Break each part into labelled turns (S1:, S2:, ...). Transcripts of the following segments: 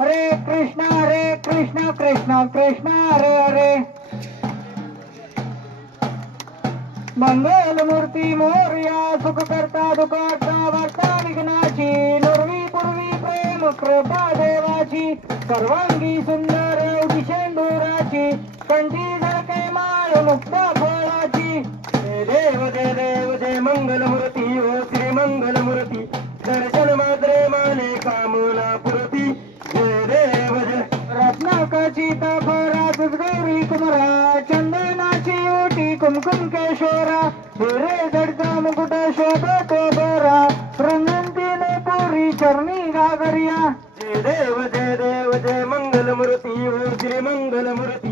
S1: हरे हरे कृष्ण हरे कृष्ण कृष्ण कृष्ण हरे हरे. मंगल मूर्ती मोर्या सुख करता दुखार्ता वार्ता विघ्नाची नुरवी पूर्वी प्रेम कृपा देवाची सर्वांगी सुंदर एवढी शेंडुराची कंठी झळके माळ मुक्त फळाची. देव जय देव जय मंगल मूर्ती ओ श्री मंगल मूर्ती. बरा रंगंतीने पुरी चरणी गागरिया. जय देव जय देव जय मंगल मूर्ती श्री मंगल मूर्ती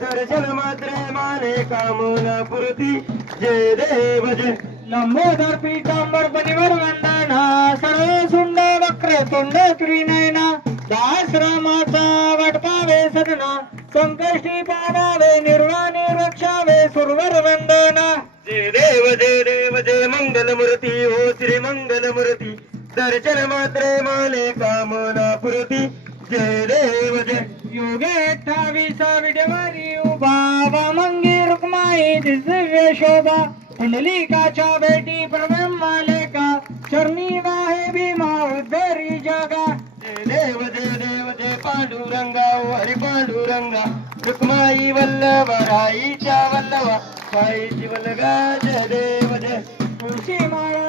S1: दर्शन मात्रे माने कामना पुरती. जय देव जय. लंबोदर पीतांबर पनिवर वंदना. सर्व सुंद वक्र तुंड त्रिनयना. दास रामाचा वाटपावे सदना संकष्टी पावावे निर्वाणी रक्षावे सुरवर वंदना. जय देव जय देव जय मंगल मूर्ती श्री मंगल मूर्ती दर्शन मात्रे माले कामना पुरती जय देव जय. योगे अठ्ठावीसा विडवारी उभा वामंगी रुक्माई दिव्य शोभा. पुंडलिकाच्या बेटी परब्रह्मालेका चरणी वाहे भीमा उद्धरी जगा. जय देव जय देव जय पांडुरंगा ओ हरी पांडुरंगा. रुक्माई वल्लभ राईच्या वल्लभा. साईची वल्लगा जय देव जय. तुळशी माळा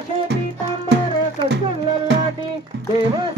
S1: పీతాంబర కృష్ణులలాంటి దేవత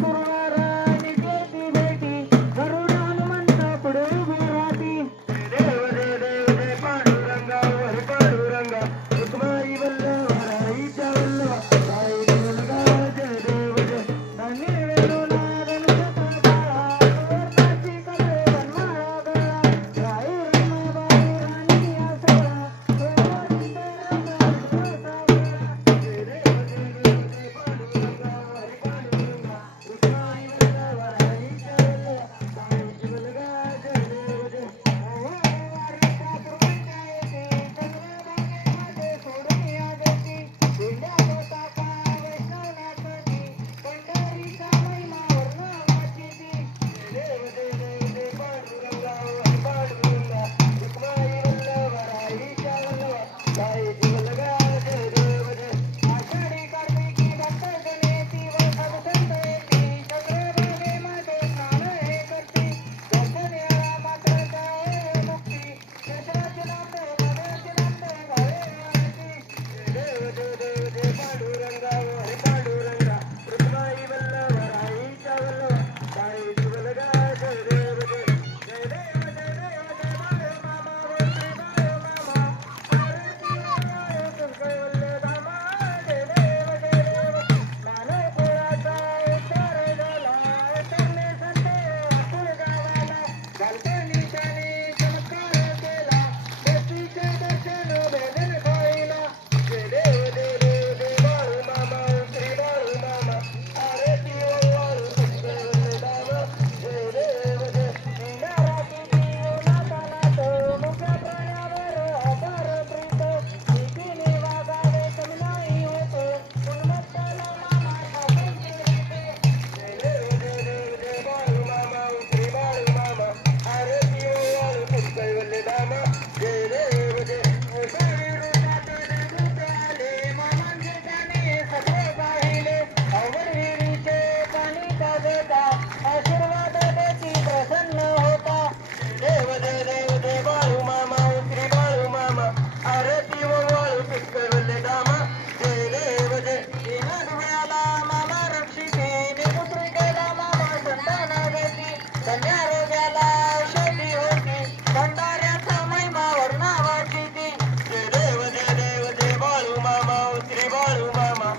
S1: कन्या रोग्याला औषधी होती. भंडाऱ्याचा महिमावर नावाची ती. श्री देव देव देव दे बाळू मामा श्री बाळू मामा.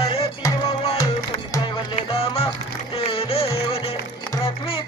S2: अरे ती
S1: वाळू तुझ कैवल्ले दामा. श्री देव दे रथमी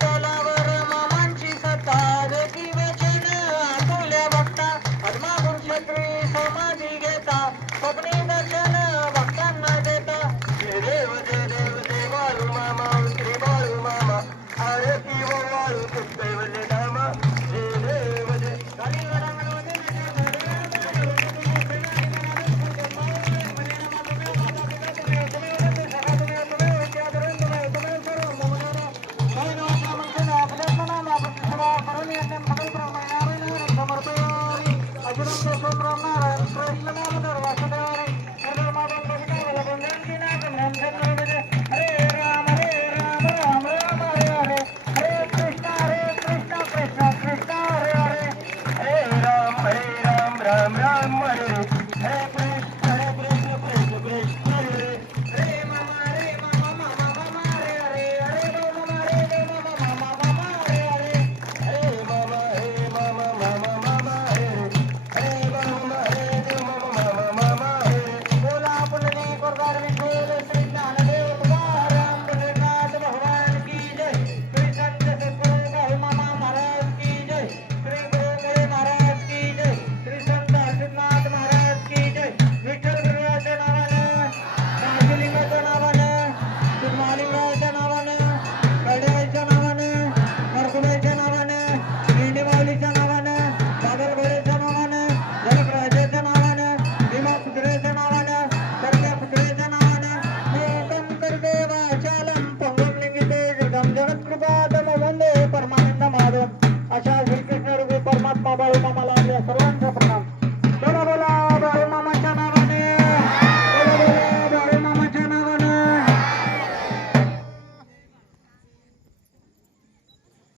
S1: Bye-bye.